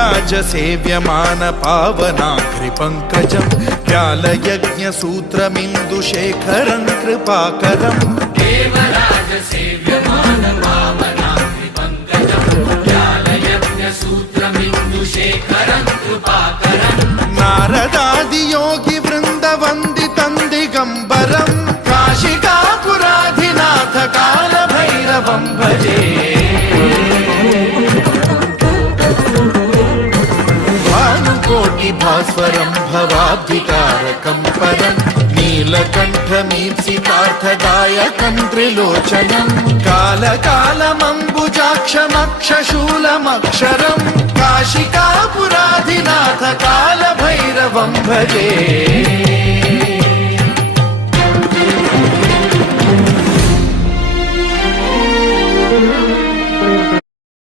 देवराजसेव्यमान पावनाग्रिपङ्कजं व्यालयज्ञसूत्रमिन्दुशेखरं कृपाकरं देवराजसेव्यमान पावनाग्रिपङ्कजं व्यालयज्ञसूत्रमिन्दुशेखरं कृपाकरं नारदादियोगिवृन्दवन्दितं दिगम्बरं काशिकापुराधिनाथ कालभैरवं भजे भास्वरं भवाब्धिकारकं परं नीलकण्ठमीप्सितार्थदायकं त्रिलोचनं कालकालमम्बुजाक्षमक्षशूलमक्षरं काशिकापुराधिनाथ कालभैरवं भजे